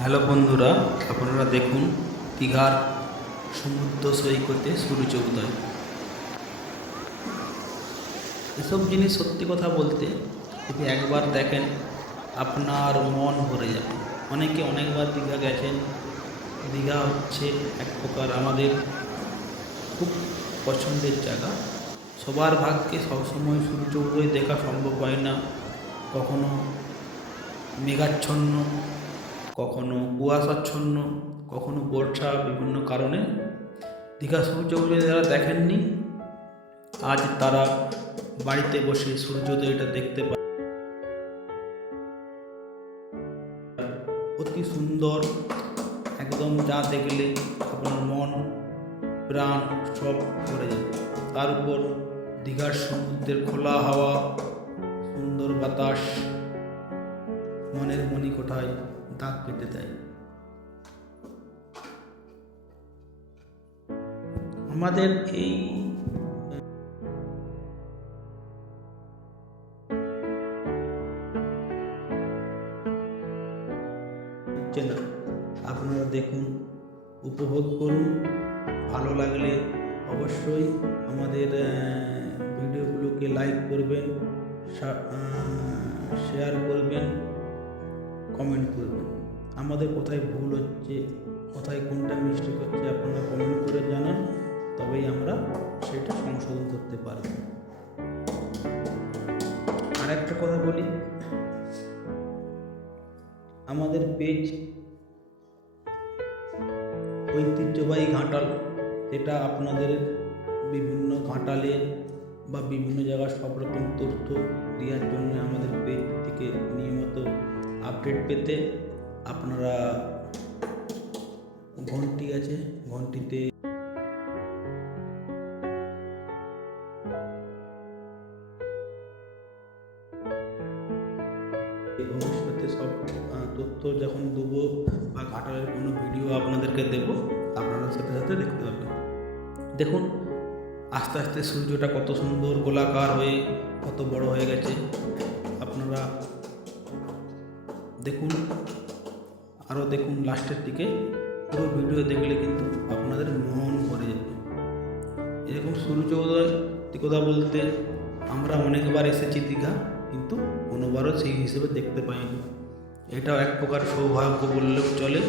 Hello বন্ধুরা, আপনারা দেখুন দীঘার সমুদ্র সৈকতে সূর্যোদয়। এসব জিনিস সত্যি কথা বলতে যদি একবার দেখেন আপনার মন ভরে যাবে। অনেকে অনেকবার দীঘা গেছেন। দীঘা হচ্ছে এক প্রকার আমাদের খুব পছন্দের জায়গা। সবার ভাগ্যে সবসময় সূর্যোদয় দেখা সম্ভব হয় না। কখনো মেঘাচ্ছন্ন, কখনো কুয়াশাচ্ছন্ন, কখনো বর্ষা, বিভিন্ন কারণে দীঘা সূর্যোদয় যারা দেখেননি আজ তারা বাড়িতে বসে সূর্যোদয়টা দেখতে পায়। অতি সুন্দর, একদম যা দেখলে আপনার মন প্রাণ সব ভরে যাবে। তার উপর দীঘার সমুদ্রের খোলা হাওয়া, সুন্দর বাতাস মনের মণিকোঠায় দাগ কেটে দেয়। আমাদের এই চ্যানেল আপনারা দেখুন, উপভোগ করুন। ভালো লাগলে অবশ্যই আমাদের ভিডিওগুলোকে লাইক করবেন, শেয়ার করবেন, কমেন্ট করবেন। আমাদের কোথায় ভুল হচ্ছে, কোথায় কোনটা মিস্টেক হচ্ছে আপনারা কমেন্ট করে জানান, তবেই আমরা সেটা সংশোধন করতে পারব। আর একটা কথা বলি, আমাদের পেজ ঐতিহ্যবাহী ঘাটাল, এটা আপনাদের বিভিন্ন ঘাটালের বা বিভিন্ন জায়গার সব রকম তথ্য দেওয়ার জন্য আমাদের পেজ থেকে নিয়মিত আপডেট পেতে আপনারা ঘন্টি আছে, ঘন্টিতে ভবিষ্যতে সব তথ্য যখন দেবো বা ঘাটালের কোনো ভিডিও আপনাদেরকে দেব, আপনারা সাথে সাথে দেখতে পাবেন। দেখুন আস্তে আস্তে সূর্যটা কত সুন্দর গোলাকার হয়ে কত বড় হয়ে গেছে। আপনারা দেখুন, আরও দেখুন লাস্টের দিকে। পুরো ভিডিও দেখলে কিন্তু আপনাদের মন ভরে যাবে। এরকম সূর্যোদয় কথা বলতে আমরা অনেকবার এসেছি দীঘা, কিন্তু কোনোবারও সেই হিসেবে দেখতে পাইনি। এটাও এক প্রকার সৌভাগ্য বললেও চলে।